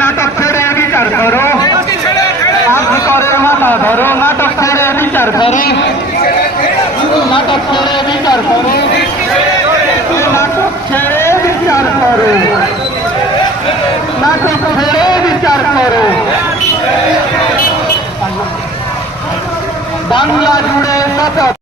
नाटक ছেড়ে বিচার করো, মাথা ধরো, নাটক ছেড়ে বিচার করো, নাটক ছেড়ে বিচার করো, নাটক ছেড়ে বিচার করো, নাটক ছেড়ে বিচার করো। বাংলা জুড়ে নাটক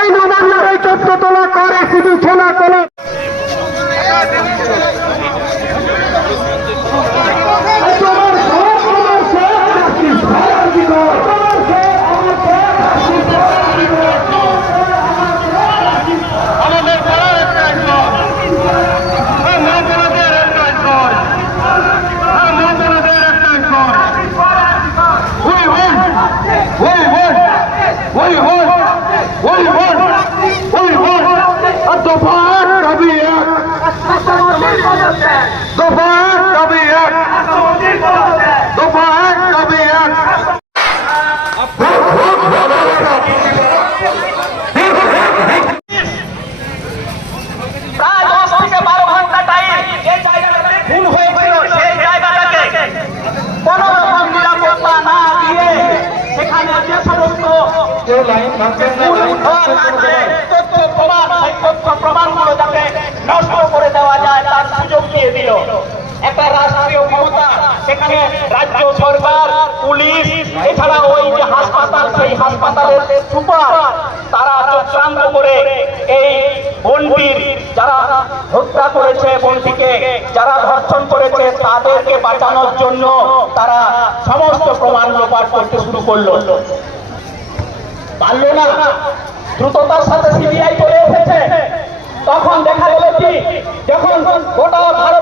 এই নবান্নের এই 14 তলা করে শুধু ছোলা তোলা প্রমাণগুলো যাতে নষ্ট করে দেওয়া যায় তার সুযোগ দিয়ে দিল একটা রাষ্ট্রীয় ক্ষমতা। সেখানে রাজ্য সরকার, পুলিশ, এছাড়া ওই যে হাসপাতাল, সেই হাসপাতালের সুপার, তারা চক্রান্ত করে এই বন্দির যারা হত্যা করেছে, বন্দিকে যারা ধর্ষণ করেছে, তাদেরকে বাঁচানোর জন্য তারা সমস্ত প্রমাণ লোপাট করতে শুরু করলো। পারল না, দ্রুততার সাথে সিবিআই চলে এসেছে। তখন দেখা গেল কি, যখন গোটা ভারত